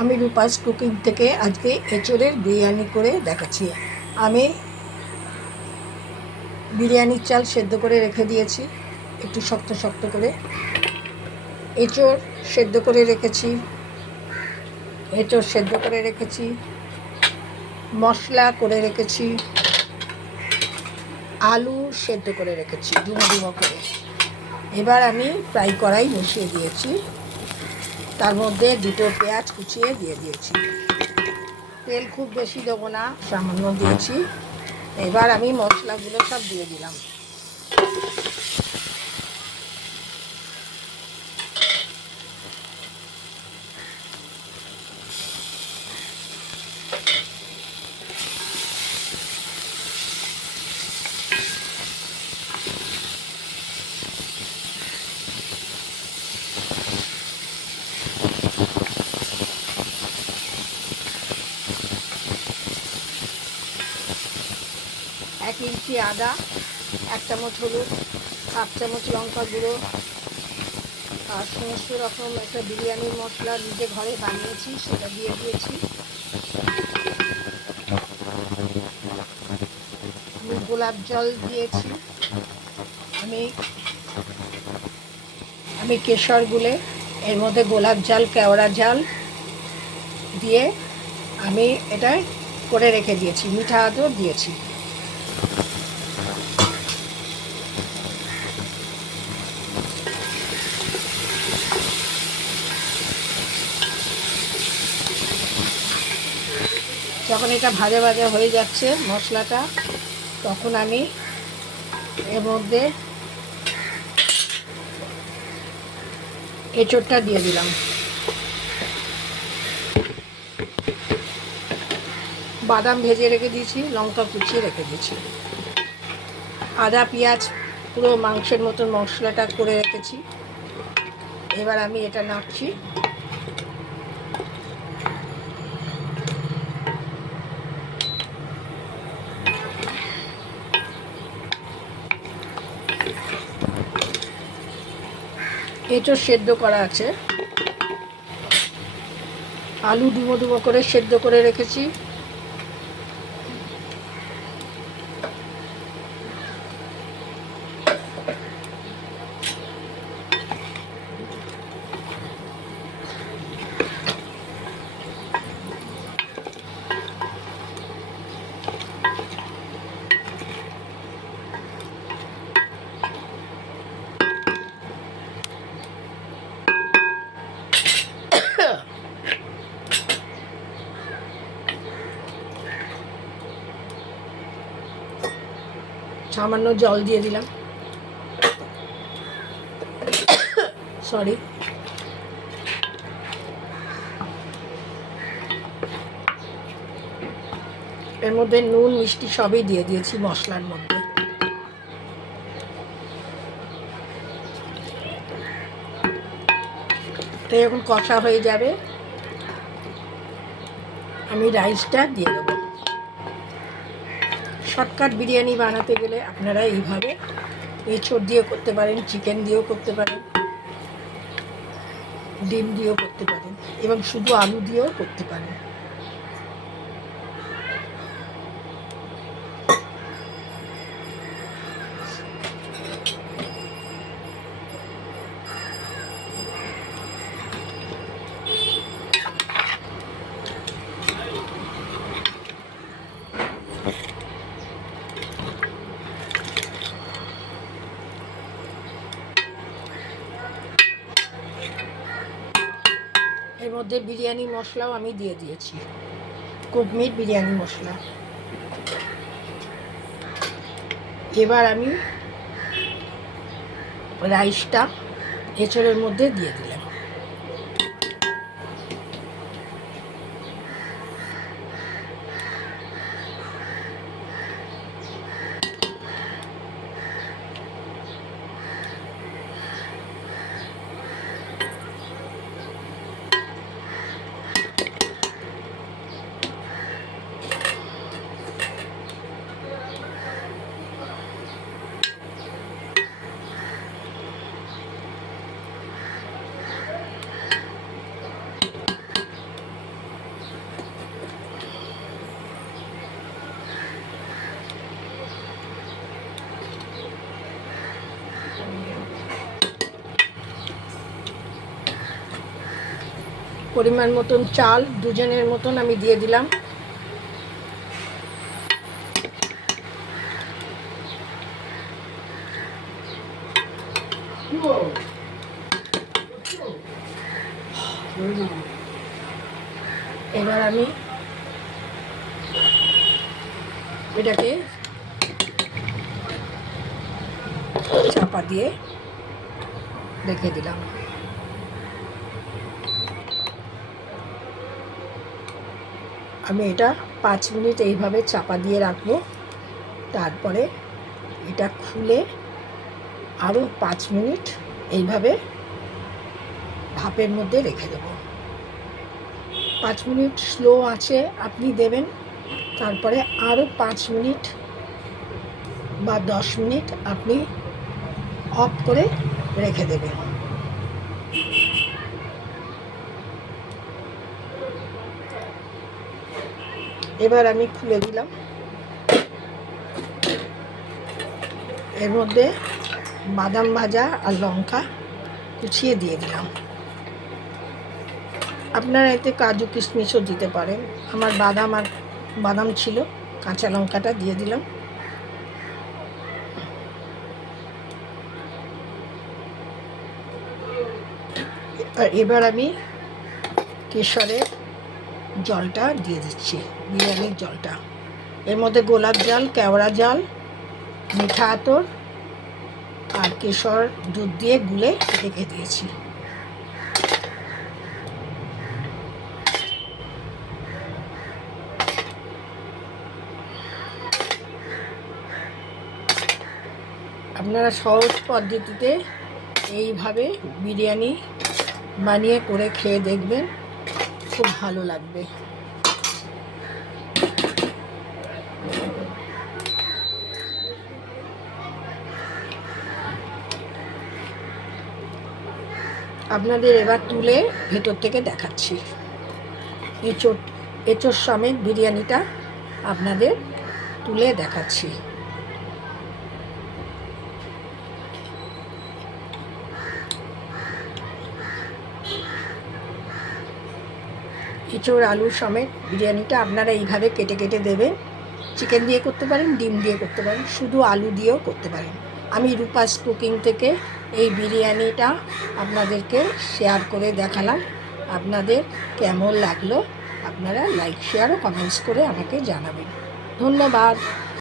আমি রূপাস কুকিং থেকে আজকে এঁচোড়ের বিরিয়ানি করে দেখাচ্ছি। আমি বিরিয়ানির চাল সেদ্ধ করে রেখে দিয়েছি একটু শক্ত শক্ত করে। এঁচোড় সেদ্ধ করে রেখেছি, মশলা করে রেখেছি, আলু সেদ্ধ করে রেখেছি ডুমো ডুমো করে। এবার আমি ফ্রাই কড়াই বসিয়ে দিয়েছি, তার মধ্যে দুটো পেঁয়াজ কুচিয়ে দিয়ে দিয়েছি। তেল খুব বেশি দেবো না, সামান্য দিয়েছি। এবার আমি মশলাগুলো সব দিয়ে দিলাম। এক ইঞ্চি আদা, 1 চামচ হলুদ, 1/2 চামচ লঙ্কা গুঁড়ো, আর সমস্ত রকম একটা বিরিয়ানির মশলা নিজে ঘরে বানিয়েছি সেটা দিয়ে দিয়েছি। আমি গোলাপ জল দিয়েছি। আমি কেশর গুলে এর মধ্যে গোলাপ জল, কেওড়া জল দিয়ে আমি এটা করে রেখে দিয়েছি। মিঠা আদর দিয়েছি। যখন এটা ভাজা ভাজা হয়ে যাচ্ছে মশলাটা, তখন আমি এর মধ্যে এঁচোড়টা দিয়ে দিলাম। বাদাম ভেজে রেখে দিয়েছি, লঙ্কা কুচিয়ে রেখে দিয়েছি, আদা পেঁয়াজ পুরো মাংসের মতন মশলাটা করে রেখেছি। এবার আমি এটা নাড়ছি। এঁচোড় সেদ্ধ করা আছে, আলু ডুবো ডুবো করে সেদ্ধ করে রেখেছি। সামান্য জল দিয়ে দিলাম, সরি। এর মধ্যে নুন মিষ্টি সবই দিয়ে দিয়েছি মশলার মধ্যে। তো এখন কষা হয়ে যাবে, আমি রাইসটা দিয়ে দেবো। শর্টকাট বিরিয়ানি বানাতে গেলে আপনারা এইভাবে এঁচোড় দিয়েও করতে পারেন, চিকেন দিয়েও করতে পারেন, ডিম দিয়েও করতে পারেন, এবং শুধু আলু দিয়েও করতে পারেন। এর মধ্যে বিরিয়ানি মশলাও আমি দিয়ে দিয়েছি, কুকমিট বিরিয়ানি মশলা। এবার আমি রাইসটা এঁচোড়ের মধ্যে দিয়ে দিলাম। পরিমাণ মতন চাল, দুজনের মতন আমি দিয়ে দিলাম। এবার আমি এটাকে চাপা দিয়ে রেখে দিলাম। আমি এটা 5 মিনিট এইভাবে চাপা দিয়ে রাখবো। তারপরে এটা খুলে আরও 5 মিনিট এইভাবে ভাপের মধ্যে রেখে দেব। 5 মিনিট স্লো আঁচে আপনি দেবেন। তারপরে আরও 5 মিনিট বা 10 মিনিট আপনি অফ করে রেখে দেবেন। এবার আমি খুলে দিলাম। এর মধ্যে বাদাম ভাজা আর লঙ্কা কুচিয়ে দিয়ে দিলাম। আপনারা এতে কাজু কিশমিশও দিতে পারেন। আমার বাদাম ছিল, কাঁচা লঙ্কাটা দিয়ে দিলাম। আর এবার আমি কেশরের জলটা দিয়ে দিচ্ছি, বিরিয়ানির জলটা। এর মধ্যে গোলাপ জল, কেওড়া জল, মিঠা আতর আর কেশর দুধ দিয়ে গুলে রেখে দিয়েছি। আপনারা সহজ পদ্ধতিতে এইভাবে বিরিয়ানি বানিয়ে করে খেয়ে দেখবেন, খুব ভালো লাগবে। আপনাদের এবার তুলে ভেতর থেকে দেখাচ্ছি। এঁচোড় সমেত বিরিয়ানিটা আপনাদের তুলে দেখাচ্ছি। এঁচোড় আলু সমেত বিরিয়ানিটা আপনারা এইভাবে কেটে কেটে দেবেন। চিকেন দিয়ে করতে পারেন, ডিম দিয়ে করতে পারেন, শুধু আলু দিয়েও করতে পারেন। আমি রূপাস কুকিং থেকে এই বিরিয়ানিটা আপনাদেরকে শেয়ার করে দেখালাম। আপনাদের কেমন লাগলো আপনারা লাইক, শেয়ার ও কমেন্টস করে আমাকে জানাবেন। ধন্যবাদ।